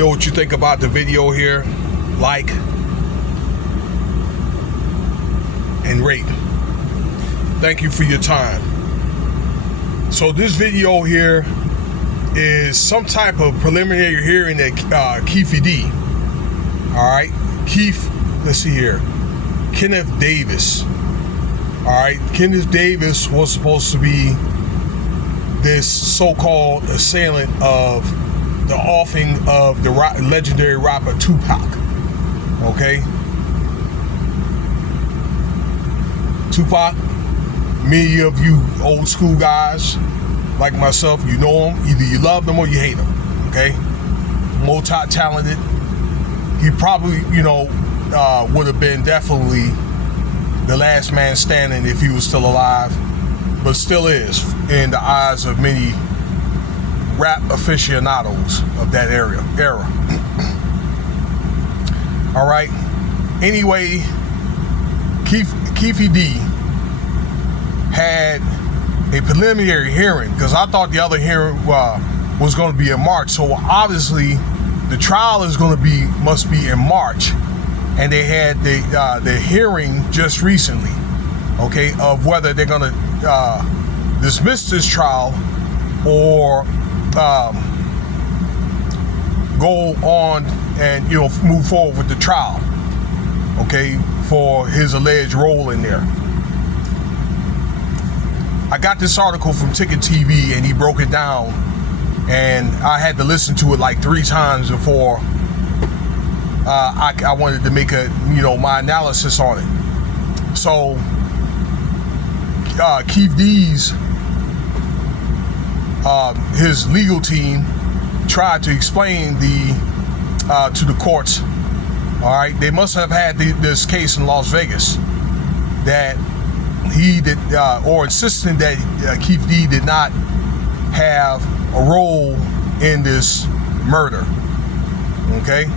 know what you think about the video here. Like and rate. Thank you for your time. So this video here is some type of preliminary hearing at KeefeD. All right, let's see here. Kenneth Davis. All right, Kenneth Davis was supposed to be this so-called assailant of the offing of the legendary rapper Tupac. Okay, Tupac. Many of you old school guys like myself, you know him. Either you love them or you hate him. Okay, multi-talented. He probably, would have been definitely the last man standing if he was still alive, but still is in the eyes of many rap aficionados of that era. All right. Anyway, KeefeD had a preliminary hearing because I thought the other hearing was going to be in March. So obviously, the trial must be in March, and they had the hearing just recently. Okay, of whether they're going to dismiss this trial or go on and move forward with the trial. Okay, for his alleged role in there. I got this article from Ticket TV and he broke it down, and I had to listen to it like 3 times before I wanted to make my analysis on it. So KeefeD's his legal team tried to explain to the courts. All right, they must have had this case in Las Vegas that he did, or insisting that KeefeD did not have a role in this murder. Okay.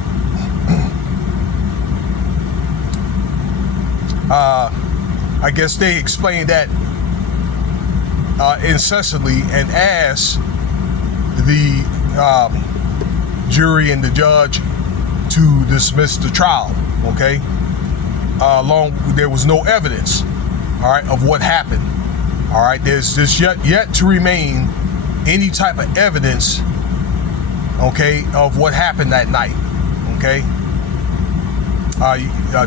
I guess they explained that incessantly and asked the jury and the judge to dismiss the trial. Okay. There was no evidence. All right, of what happened. All right, there's just yet to remain any type of evidence, okay, of what happened that night. Okay,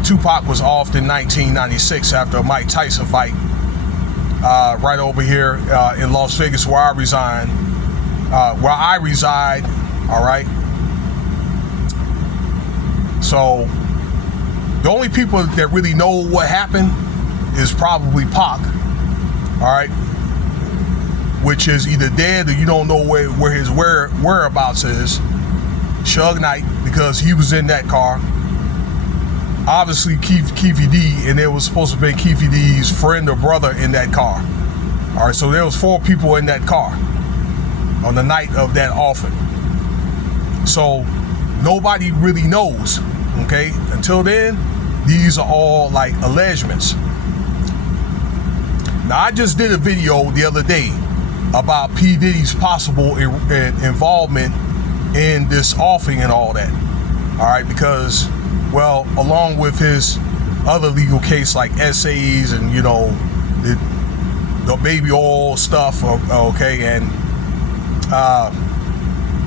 Tupac was off in 1996 after a Mike Tyson fight, right over here in Las Vegas, where I reside. All right. So the only people that really know what happened is probably Pac, all right, which is either dead or you don't know where his whereabouts is. Suge Knight, because he was in that car. Obviously KeefeD, and there was supposed to be KeefeD's friend or brother in that car. All right, so there was 4 people in that car on the night of that offing. So nobody really knows, okay? Until then, these are all like allegements. Now, I just did a video the other day about P. Diddy's possible involvement in this offing and all that. All right, because, well, along with his other legal case like essays and, the baby oil stuff, okay, and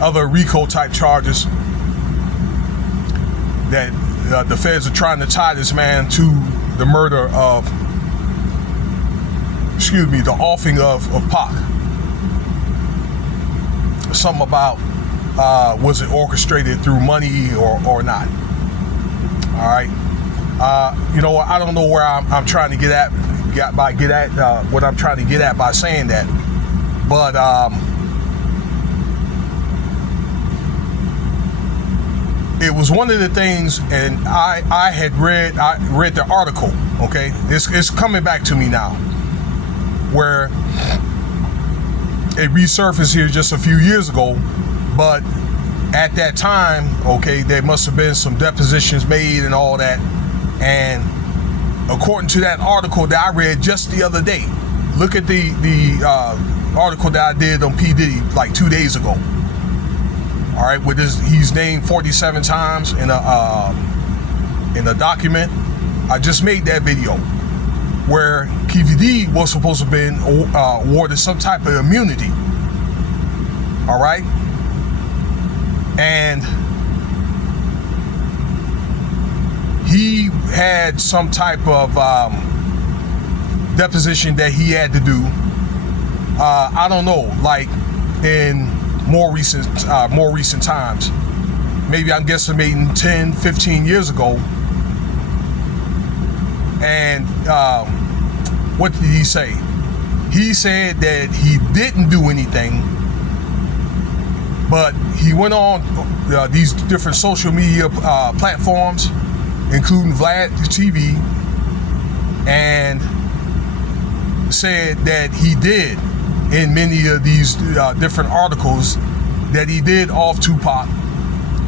other RICO type charges that the feds are trying to tie this man to the murder of, the offing of Pac. Something about was it orchestrated through money or not? All right. I don't know where I'm trying to get at what I'm trying to get at by saying that, but it was one of the things, and I read the article. Okay, it's coming back to me now, where it resurfaced here just a few years ago, but at that time, okay, there must have been some depositions made and all that, and according to that article that I read just the other day, look at the article that I did on P. Diddy like 2 days ago. All right, with he's named 47 times in a document. I just made that video where KeefeD was supposed to have been awarded some type of immunity. All right, and he had some type of deposition that he had to do. I don't know, like in more recent times, maybe I'm guesstimating 10, 15 years ago. And what did he say? He said that he didn't do anything, but he went on these different social media platforms, including Vlad TV, and said that he did, in many of these different articles, that he did off Tupac,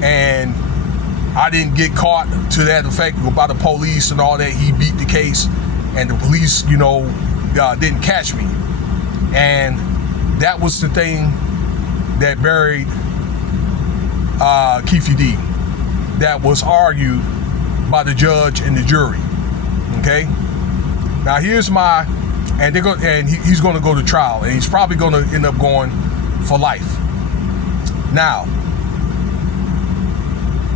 and I didn't get caught to that effect by the police and all that. He beat the case, and the police, didn't catch me. And that was the thing that buried KeefeD, that was argued by the judge and the jury. Okay. Now here's he's going to go to trial, and he's probably going to end up going for life. Now,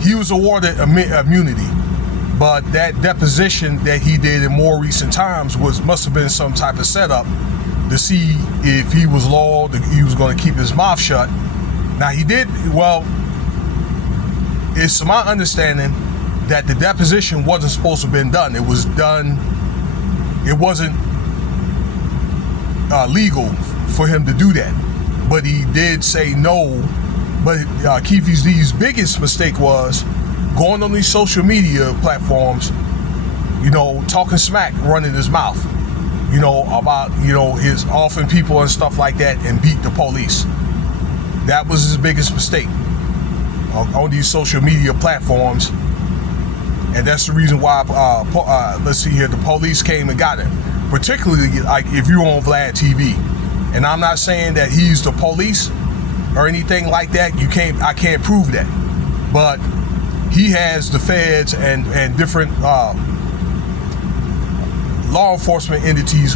he was awarded immunity, but that deposition that he did in more recent times must have been some type of setup to see if he was law, he was going to keep his mouth shut. Now it's my understanding that the deposition wasn't supposed to have been done. It wasn't legal for him to do that, but he did say no. But KeefeD's biggest mistake was going on these social media platforms, talking smack, running his mouth, about his offing people and stuff like that, and beat the police. That was his biggest mistake on these social media platforms, and that's the reason why the police came and got him. Particularly, like, if you're on Vlad TV, and I'm not saying that he's the police or anything like that. I can't prove that, but he has the feds and different law enforcement entities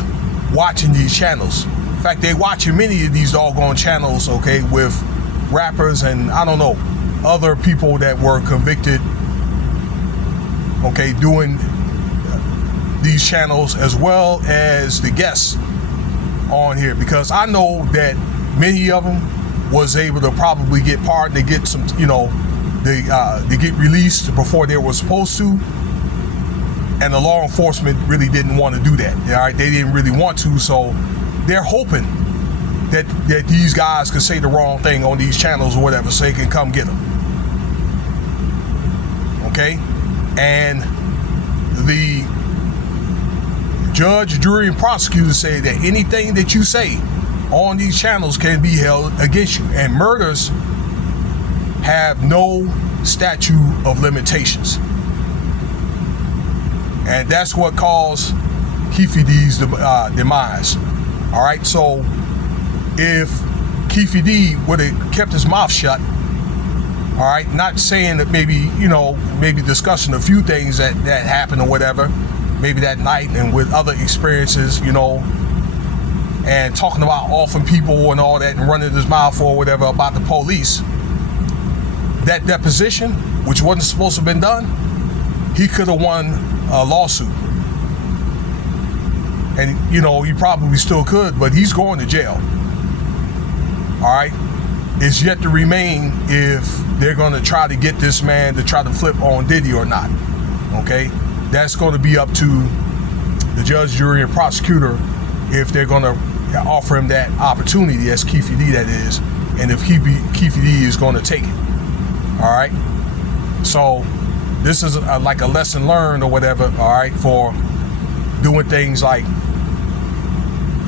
watching these channels. In fact, they watching many of these doggone channels, okay, with rappers and I don't know, other people that were convicted, okay, doing these channels, as well as the guests on here, because I know that many of them was able to probably get pardoned, they get some, they get released before they were supposed to, and the law enforcement really didn't want to do that. All right, they didn't really want to, so they're hoping that these guys could say the wrong thing on these channels or whatever, so they can come get them. Okay, and the judge, jury, and prosecutor say that anything that you say on these channels can be held against you, and murders have no statute of limitations, and that's what caused KeefeD's demise. All right, so if KeefeD would have kept his mouth shut, all right, not saying that maybe discussing a few things that happened or whatever, maybe that night, and with other experiences, and talking about offing people and all that, and running his mouth or whatever about the police, that deposition, which wasn't supposed to have been done, he could have won a lawsuit. And, he probably still could, but he's going to jail. All right? It's yet to remain if they're going to try to get this man to try to flip on Diddy or not. Okay? That's going to be up to the judge, jury, and prosecutor if they're going to offer him that opportunity, as KeefeD that is, and if KeefeD is going to take it. All right? So this is like a lesson learned or whatever, all right, for doing things like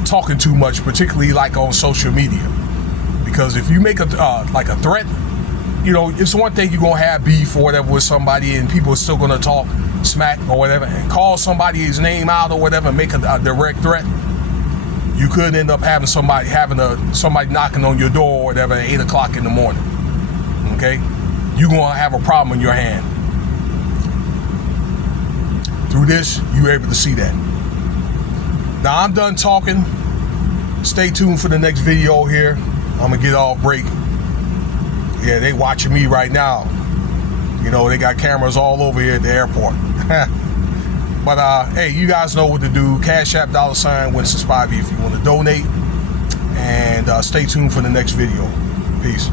talking too much, particularly like on social media. Because if you make a threat, it's one thing you're going to have beef or whatever with somebody, and people are still going to talk smack or whatever and call somebody's name out or whatever and make a direct threat. You could end up having somebody knocking on your door or whatever at 8 o'clock in the morning. okay, you're gonna have a problem in your hand. Through this, you're able to see that. Now I'm done talking. Stay tuned for the next video here. I'm gonna get off break. Yeah, they watching me right now. You know, they got cameras all over here at the airport. But hey, you guys know what to do. Cash App $Winston Spivey if you want to donate. And stay tuned for the next video. Peace.